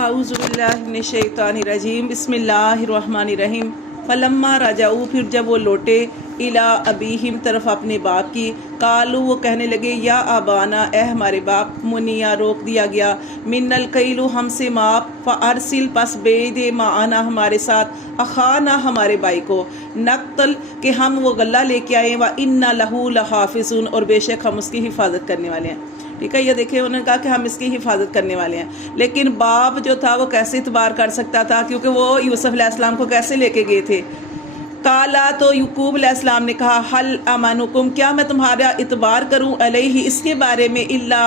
اعوذ باللہ من الشیطان الرجیم بسم اللہ الرحمن الرحیم فلما رجعوا پھر جب وہ لوٹے الی ابیہم طرف اپنے باپ کی قالوا وہ کہنے لگے یا ابانا اے ہمارے باپ منیا روک دیا گیا من الکیل ہم سے ماپ فارسل پس بھیج دے معنا ہمارے ساتھ اخانا ہمارے بھائی کو نقتل کہ ہم وہ غلہ لے کے آئیں وَإِنَّ لَهُ لَحَافِظُونَ اور بے شک ہم اس کی حفاظت کرنے والے ہیں. ٹھیک ہے، یہ دیکھیں انہوں نے کہا کہ ہم اس کی حفاظت کرنے والے ہیں، لیکن باپ جو تھا وہ کیسے اعتبار کر سکتا تھا کیونکہ وہ یوسف علیہ السلام کو کیسے لے کے گئے تھے. قالا تو یعقوب علیہ السلام نے کہا حل امانکم کیا میں تمہارا اعتبار کروں علیہ اس کے بارے میں الا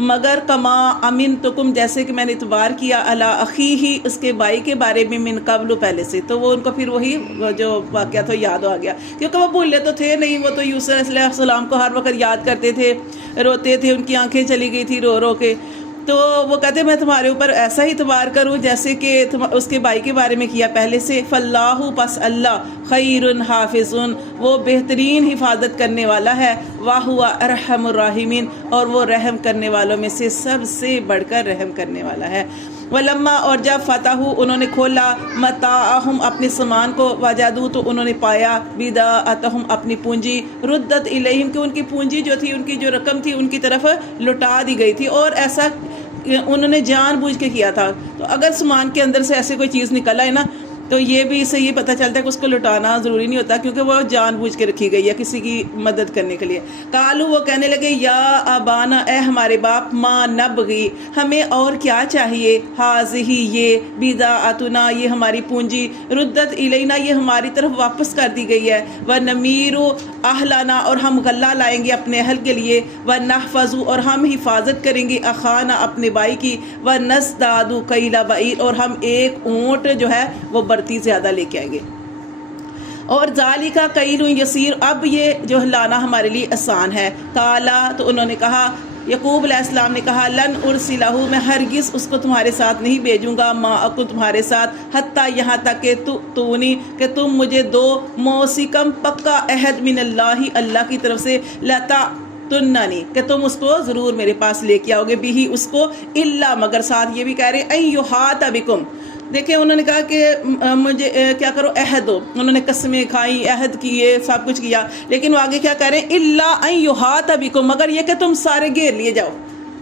مگر کما امنتکم جیسے کہ میں نے اعتبار کیا علی اخیہ اس کے بھائی کے بارے میں من قبل پہلے سے. تو وہ ان کو پھر وہی جو واقعہ تھا یاد آ گیا کیونکہ وہ بھولے تو تھے نہیں، وہ تو یوسف علیہ السلام کو ہر وقت یاد کرتے تھے، روتے تھے، ان کی آنکھیں چلی گئی تھی رو رو کے. تو وہ کہتے میں تمہارے اوپر ایسا ہی اعتبار کروں جیسے کہ اس کے بھائی کے بارے میں کیا پہلے سے. فاللہ پس اللہ خیر حافظ وہ بہترین حفاظت کرنے والا ہے، وَهُوَ أَرْحَمُ الرَّاحِمِينَ اور وہ رحم کرنے والوں میں سے سب سے بڑھ کر رحم کرنے والا ہے. ولما اور جب فتح انہوں نے کھولا متاعہم اپنے سامان کو وجدوا تو انہوں نے پایا بداعتہم اپنی پونجی ردت الیہم کہ ان کی پونجی جو تھی، ان کی جو رقم تھی ان کی طرف لوٹا دی گئی تھی، اور ایسا انہوں نے جان بوجھ کے کیا تھا. تو اگر سامان کے اندر سے ایسے کوئی چیز نکل آئے نا تو یہ بھی اسے یہ پتہ چلتا ہے کہ اس کو لٹانا ضروری نہیں ہوتا کیونکہ وہ جان بوجھ کے رکھی گئی ہے کسی کی مدد کرنے کے لیے. قالو وہ کہنے لگے یا ابانا اے ہمارے باپ ما نبغی ہمیں اور کیا چاہیے، حاضی یہ بداعتنا یہ ہماری پونجی ردت الینا یہ ہماری طرف واپس کر دی گئی ہے، ونمیر اہلنا اور ہم غلہ لائیں گے اپنے اہل کے لیے، ونحفظ اور ہم حفاظت کریں گے اخانا اپنے بھائی کی، ونزداد کیل بعیر اور ہم ایک اونٹ جو ہے وہ برتی زیادہ لے کے آئیں گے. اور ذالکا کیل یسیر اب یہ جو لانا ہمارے لیے آسان ہے. قالا تو انہوں نے کہا یعقوب علیہ السلام نے کہا لن ارسلہ میں ہرگز اس کو تمہارے ساتھ نہیں بھیجوں گا، ما اکن تمہارے ساتھ حتیٰ یہاں تک کہ تونی کہ تم مجھے دو موثقم پکا عہد من اللہ اللہ کی طرف سے لتا تنانی کہ تم اس کو ضرور میرے پاس لے کے آؤ گے، بھی اس کو الا مگر ساتھ یہ بھی کہہ رہے ہیں این یحاط بکم. دیکھیں انہوں نے کہا کہ مجھے کیا کرو عہد ہو، انہوں نے قسمیں کھائیں عہد کیے سب کچھ کیا، لیکن وہ آگے کیا کہہ رہے ہیں الا ان یحاط بکم مگر یہ کہ تم سارے گھیر لیے جاؤ.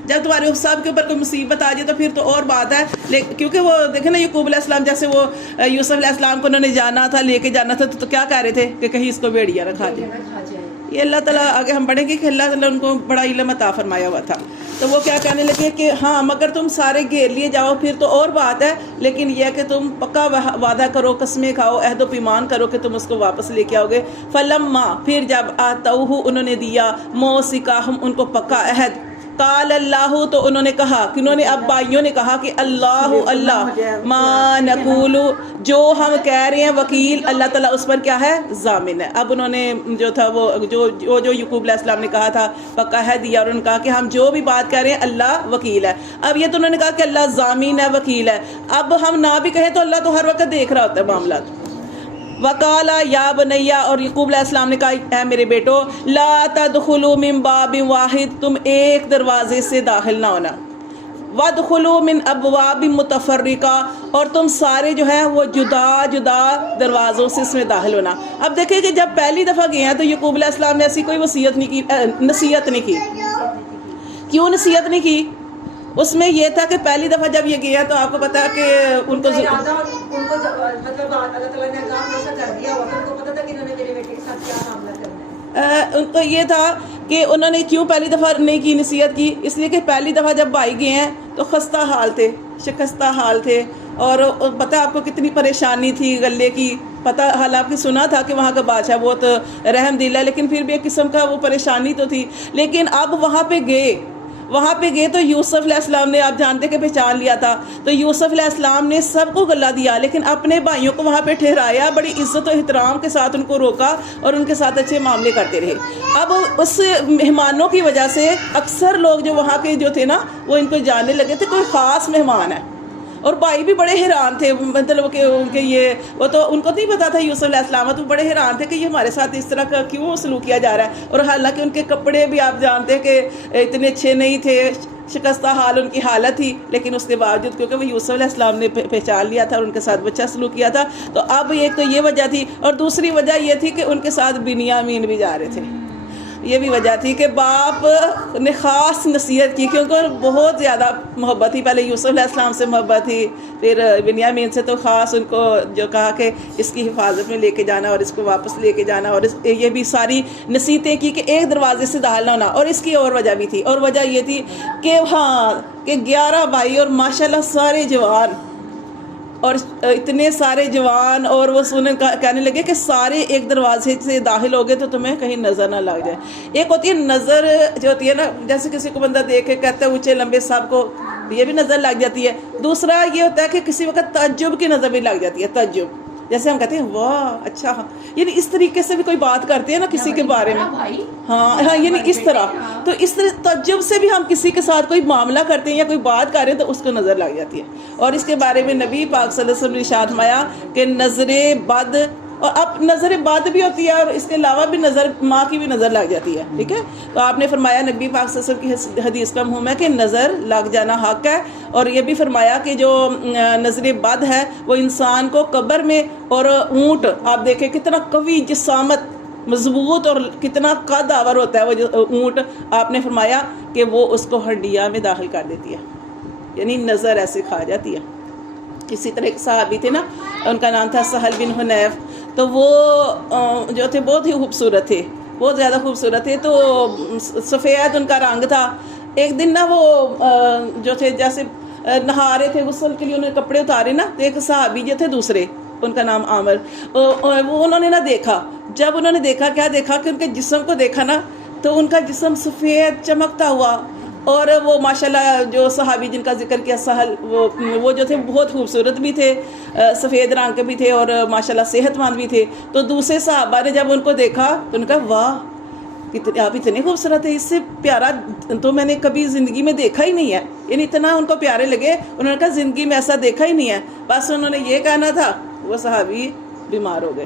جب تمہارے سب کے اوپر کوئی مصیبت آ جائے تو پھر تو اور بات ہے، کیونکہ وہ دیکھیں نا یعقوب علیہ السلام جیسے وہ یوسف علیہ السلام کو انہوں نے جانا تھا لے کے جانا تھا تو کیا کہہ رہے تھے کہ کہیں اس کو بھیڑیا نہ کھا جائے. یہ اللہ تعالیٰ آگے ہم پڑھیں گے کہ اللہ تعالیٰ ان کو بڑا علم عطا فرمایا ہوا تھا. تو وہ کیا کہنے لگے کہ ہاں مگر تم سارے گھیر لیے جاؤ پھر تو اور بات ہے، لیکن یہ کہ تم پکا وعدہ کرو، قسمیں کھاؤ، عہد و پیمان کرو کہ تم اس کو واپس لے کے آؤ گے. فلما پھر جب آتوہ انہوں نے دیا موثقہم ان کو پکا عہد، قال اللہ تو انہوں نے کہا کہ انہوں نے اب بھائیوں نے کہا کہ اللہ ما نقول جو ہم کہہ رہے ہیں وکیل اللہ تعالیٰ اس پر کیا ہے ضامن ہے. اب انہوں نے جو تھا وہ جو یعقوب علیہ السلام نے کہا تھا پکا ہے دیا، اور انہوں نے کہا کہ ہم جو بھی بات کہہ رہے ہیں اللہ وکیل ہے. اب یہ تو انہوں نے کہا کہ اللہ ضامن ہے وکیل ہے، اب ہم نہ بھی کہیں تو اللہ تو ہر وقت دیکھ رہا ہوتا ہے معاملات. وقالا یا بنیا اور یعقوب علیہ السلام نے کہا اے میرے بیٹو لا تدخلوا من باب واحد تم ایک دروازے سے داخل نہ ہونا، وادخلوا من ابواب متفرقہ اور تم سارے جو ہیں وہ جدا جدا دروازوں سے اس میں داخل ہونا. اب دیکھیں کہ جب پہلی دفعہ گئے ہیں تو یعقوب علیہ السلام نے ایسی کوئی وصیت نہیں کی، نصیحت نہیں کی. کیوں نصیحت نہیں کی؟ اس میں یہ تھا کہ پہلی دفعہ جب یہ گیا تو آپ کو پتا کہ ان کو مطلب اللہ تعالیٰ نے کام ایسا کر دیا ہوا تھا، ان کو پتا تھا کہ انہوں نے میرے بیٹے کے ساتھ کیا معاملہ کرنا ہے. ان کو یہ تھا کہ انہوں نے کیوں پہلی دفعہ نہیں کی نصیحت کی، اس لیے کہ پہلی دفعہ جب بھائی گئے ہیں تو خستہ حال تھے، شکستہ حال تھے، اور پتہ آپ کو کتنی پریشانی تھی غلے کی. پتہ حال آپ کی سنا تھا کہ وہاں کا بادشاہ بہت رحم دل ہے، لیکن پھر بھی ایک قسم کا وہ پریشانی تو تھی. لیکن اب وہاں پہ گئے تو یوسف علیہ السلام نے آپ جانتے کہ پہچان لیا تھا، تو یوسف علیہ السلام نے سب کو غلہ دیا لیکن اپنے بھائیوں کو وہاں پہ ٹھہرایا، بڑی عزت و احترام کے ساتھ ان کو روکا اور ان کے ساتھ اچھے معاملے کرتے رہے. اب اس مہمانوں کی وجہ سے اکثر لوگ جو وہاں کے جو تھے نا وہ ان کو جاننے لگے تھے کوئی خاص مہمان ہے، اور بھائی بھی بڑے حیران تھے، مطلب کہ ان کے یہ وہ تو ان کو نہیں پتا تھا یوسف علیہ السلام، تو بڑے حیران تھے کہ یہ ہمارے ساتھ اس طرح کا کیوں سلوک کیا جا رہا ہے. اور حالانکہ ان کے کپڑے بھی آپ جانتے ہیں کہ اتنے اچھے نہیں تھے، شکستہ حال ان کی حالت تھی، لیکن اس کے باوجود کیونکہ وہ یوسف علیہ السلام نے پہچان لیا تھا اور ان کے ساتھ بچہ سلوک کیا تھا، تو اب ایک تو یہ وجہ تھی، اور دوسری وجہ یہ تھی کہ ان کے ساتھ بنیامین بھی جا رہے تھے. یہ بھی وجہ تھی کہ باپ نے خاص نصیحت کی کیونکہ بہت زیادہ محبت تھی، پہلے یوسف علیہ السلام سے محبت تھی، پھر بنیامین سے، تو خاص ان کو جو کہا کہ اس کی حفاظت میں لے کے جانا اور اس کو واپس لے کے جانا، اور یہ بھی ساری نصیحتیں کی کہ ایک دروازے سے داخل نہ ہونا. اور اس کی اور وجہ بھی تھی، اور وجہ یہ تھی کہ ہاں کہ 11 بھائی اور ماشاءاللہ سارے جوان، اور اتنے سارے جوان، اور وہ کہنے لگے کہ سارے ایک دروازے سے داخل ہو گئے تو تمہیں کہیں نظر نہ لگ جائے. ایک ہوتی ہے نظر جو ہوتی ہے نا، جیسے کسی کو بندہ دیکھ کے کہتا ہے اونچے لمبے سب کو، یہ بھی نظر لگ جاتی ہے. دوسرا یہ ہوتا ہے کہ کسی وقت تعجب کی نظر بھی لگ جاتی ہے، تعجب، جیسے ہم کہتے ہیں واہ اچھا، یعنی اس طریقے سے بھی کوئی بات کرتے ہیں نا کسی کے بارے میں، ہاں یعنی اس طرح، تو اس طرح تعجب سے بھی ہم کسی کے ساتھ کوئی معاملہ کرتے ہیں یا کوئی بات کر رہے ہیں تو اس کو نظر لگ جاتی ہے. اور اس کے بارے میں نبی پاک صلی اللہ علیہ وسلم نے ارشاد فرمایا کہ نظر بد، اور اب نظر بد بھی ہوتی ہے اور اس کے علاوہ بھی نظر ماں کی بھی نظر لگ جاتی ہے، ٹھیک ہے. تو آپ نے فرمایا نبی پاک صلی اللہ علیہ وسلم کی حدیث کا مفہوم ہے کہ نظر لگ جانا حق ہے. اور یہ بھی فرمایا کہ جو نظر بد ہے وہ انسان کو قبر میں، اور اونٹ آپ دیکھیں کتنا قوی جسامت مضبوط اور کتنا قد آور ہوتا ہے وہ جو اونٹ، آپ نے فرمایا کہ وہ اس کو ہڈیاں میں داخل کر دیتی ہے، یعنی نظر ایسے کھا جاتی ہے. اسی طرح ایک صحابی تھے نا، ان کا نام تھا سہل بن حنیف، تو وہ جو تھے بہت ہی خوبصورت تھے، بہت زیادہ خوبصورت تھے، تو سفید ان کا رنگ تھا. ایک دن نا وہ جو تھے جیسے نہا رہے تھے، غسل کے لیے انہوں نے کپڑے اتارے نا، تو ایک صحابی جو تھے دوسرے، ان کا نام عامر، وہ انہوں نے نا دیکھا، جب انہوں نے دیکھا، کیا دیکھا کہ ان کے جسم کو دیکھا نا، تو ان کا جسم سفید چمکتا ہوا، اور وہ ماشاءاللہ جو صحابی جن کا ذکر کیا سہل، وہ جو تھے بہت خوبصورت بھی تھے، سفید رنگ کے بھی تھے، اور ماشاءاللہ صحت مند بھی تھے. تو دوسرے صحابہ نے جب ان کو دیکھا تو ان کا واہ آپ اتنے خوبصورت ہے، اس سے پیارا تو میں نے کبھی زندگی میں دیکھا ہی نہیں ہے، یعنی اتنا ان کو پیارے لگے. انہوں نے کہا زندگی میں ایسا دیکھا ہی نہیں ہے. بس انہوں نے یہ کہنا تھا، وہ صحابی بیمار ہو گئے،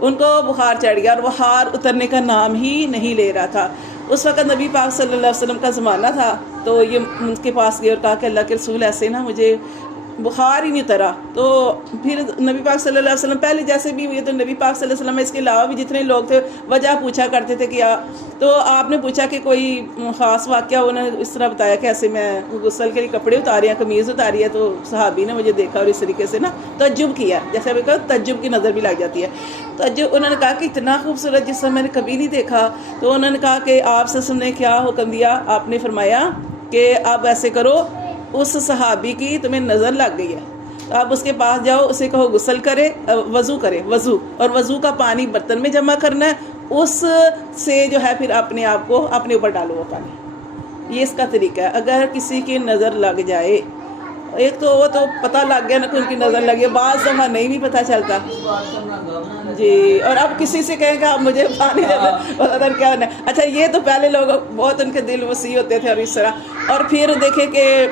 ان کو بخار چڑھ گیا، اور وہ بخار اترنے کا نام ہی نہیں لے رہا تھا. اس وقت نبی پاک صلی اللہ علیہ وسلم کا زمانہ تھا، تو یہ ان کے پاس گئے اور کہا کہ اللہ کے رسول ایسے نا مجھے بخار ہی نہیں اترا. تو پھر نبی پاک صلی اللہ علیہ وسلم پہلے جیسے بھی ہوئے، تو نبی پاک صلی اللہ علیہ وسلم اس کے علاوہ بھی جتنے لوگ تھے وجہ پوچھا کرتے تھے کہ تو آپ نے پوچھا کہ کوئی خاص واقعہ، انہوں نے اس طرح بتایا کہ ایسے میں غسل کے لیے کپڑے اتارے ہیں، قمیض اتاری ہے، تو صحابی نے مجھے دیکھا اور اس طریقے سے نا تعجب کیا، جیسے ابھی کہا تعجب کی نظر بھی لگ جاتی ہے. تعجب، انہوں نے کہا کہ اتنا خوبصورت جسم میں نے کبھی نہیں دیکھا. تو انہوں نے کہا کہ آپ صلی اللہ علیہ وسلم نے کیا حکم دیا؟ آپ نے فرمایا کہ آپ ایسے کرو، اس صحابی کی تمہیں نظر لگ گئی ہے، تو آپ اس کے پاس جاؤ، اسے کہو غسل کرے، وضو کرے، وضو، اور وضو کا پانی برتن میں جمع کرنا ہے، اس سے جو ہے پھر اپنے آپ کو اپنے اوپر ڈالو وہ پانی. یہ اس کا طریقہ ہے. اگر کسی کی نظر لگ جائے، ایک تو وہ تو پتہ لگ گیا نا کہ ان کی نظر لگی، بعض دفعہ نہیں بھی پتہ چلتا جی. اور اب کسی سے کہیں کہ آپ مجھے پانی دے دیں کیا ہونا ہے. اچھا یہ تو پہلے لوگ بہت ان کے دل وسیع ہوتے تھے اور اس طرح. اور پھر دیکھیں کہ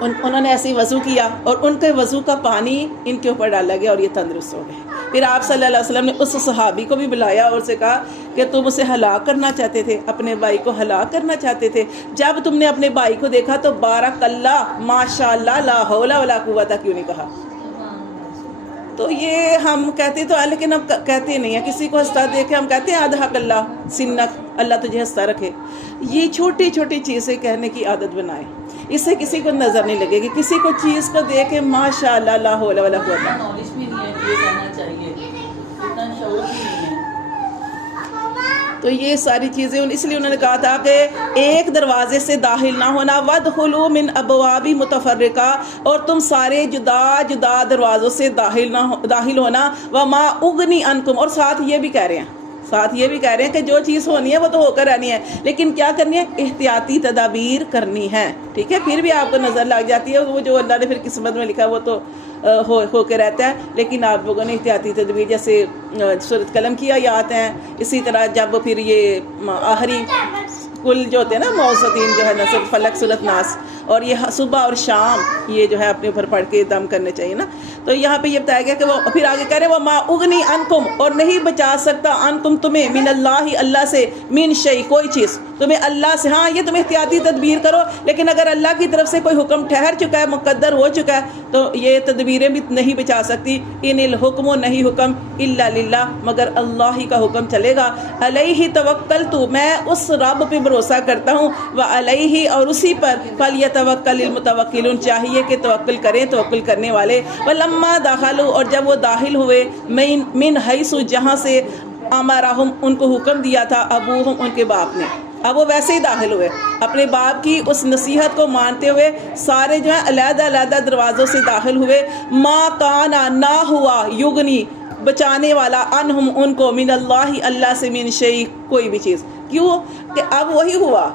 انہوں نے ایسے وضو کیا اور ان کے وضو کا پانی ان کے اوپر ڈالا گیا اور یہ تندرست ہو گئے. پھر آپ صلی اللہ علیہ وسلم نے اس صحابی کو بھی بلایا اور اسے کہا کہ تم اسے ہلاک کرنا چاہتے تھے، اپنے بھائی کو ہلاک کرنا چاہتے تھے، جب تم نے اپنے بھائی کو دیکھا تو بارک اللہ ماشاء اللہ لا حول ولا قوت کیوں نہیں کہا؟ تو یہ ہم کہتے تو ہیں لیکن ہم کہتے نہیں ہیں. کسی کو ہنستا دیکھ کے ہم کہتے ہیں ادحک اللہ سنک، اللہ تجھے ہنستا رکھے. یہ چھوٹی چھوٹی چیزیں کہنے کی عادت بنائیں، اس سے کسی کو نظر نہیں لگے گی. کسی کو چیز کو دیکھ کے ماشاء اللہ لا حول ولا قوت، نالج بھی نہیں ہے یہ کہنا چاہیے، اتنا شعور بھی نہیں ہے. تو یہ ساری چیزیں اس لیے انہوں نے کہا تھا کہ ایک دروازے سے داخل نہ ہونا، وَادْخُلُوا مِنْ أَبْوَابٍ مُتَفَرِّقَةٍ، اور تم سارے جدا جدا دروازوں سے داخل ہونا. وَمَا أُغْنِي عَنْكُمْ، اور ساتھ یہ بھی کہہ رہے ہیں کہ جو چیز ہونی ہے وہ تو ہو کر رہنی ہے، لیکن کیا کرنی ہے؟ احتیاطی تدابیر کرنی ہے. ٹھیک ہے، پھر بھی آپ کو نظر لگ جاتی ہے، وہ جو اللہ نے پھر قسمت میں لکھا وہ تو ہو کے رہتا ہے، لیکن آپ لوگوں نے احتیاطی تدابیر جیسے سورۃ قلم کی آیات ہیں، اسی طرح جب پھر یہ آخری کل جو ہوتے ہیں نا موسطین جو ہے نا سورۃ فلق سورۃ ناس، اور یہ صبح اور شام یہ جو ہے اپنے اوپر پڑھ کے دم کرنے چاہیے نا. تو یہاں پہ یہ بتایا گیا کہ وہ پھر آگے کہہ رہے ہیں وَمَا أُغْنِي عَنْكُمْ، اور نہیں بچا سکتا عَنْكُمْ تمہیں، من اللہ اللہ سے، من شیء کوئی چیز. تمہیں اللہ سے، ہاں یہ تم احتیاطی تدبیر کرو، لیکن اگر اللہ کی طرف سے کوئی حکم ٹھہر چکا ہے، مقدر ہو چکا ہے، تو یہ تدبیریں بھی نہیں بچا سکتی۔ ان الحکم، نہیں حکم الا للہ، مگر اللہ ہی کا حکم چلے گا۔ علیہ توکلت، میں اس رب پہ بھروسہ کرتا ہوں، وعلیہ، اور اسی پر فلیتوکل المتوکلون، چاہیے کہ توکل کریں توکل کرنے والے۔ ولما دخلوا، اور جب وہ داخل ہوئے، من حیث، جہاں سے امرہم، ان کو حکم دیا تھا، ابوہم، ان کے باپ نے۔ اب وہ ویسے ہی داخل ہوئے، اپنے باپ کی اس نصیحت کو مانتے ہوئے سارے جو ہیں علیحدہ علیحدہ دروازوں سے داخل ہوئے۔ ما کانا، نہ ہوا، یغنی، بچانے والا، انہم، ان کو، من اللہ، اللہ سے، من شیء، کوئی بھی چیز۔ کیوں کہ اب وہی ہوا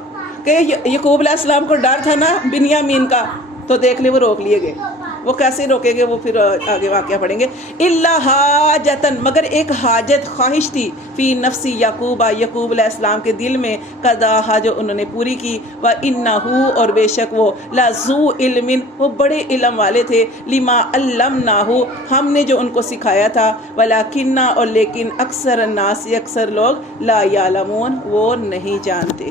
کہ یعقوب علیہ السلام کو ڈر تھا نا بنیامین کا، تو دیکھ لے وہ روک لیے گئے۔ وہ کیسے روکے گے، وہ پھر آگے واقعہ پڑھیں گے۔ الا حاجتن، مگر ایک حاجت، خواہش تھی، فی نفسی یعقوب، یعقوب علیہ السلام کے دل میں، قضاھا، جو انہوں نے پوری کی، وَإِنَّهُ، اور بے شک وہ، لَذُو عِلْمٍ، وہ بڑے علم والے تھے، لِمَا عَلَّمْنَاهُ، ہم نے جو ان کو سکھایا تھا، وَلَكِنَّ، اور لیکن، اکثر الناس، اکثر لوگ، لا یعلمون، وہ نہیں جانتے۔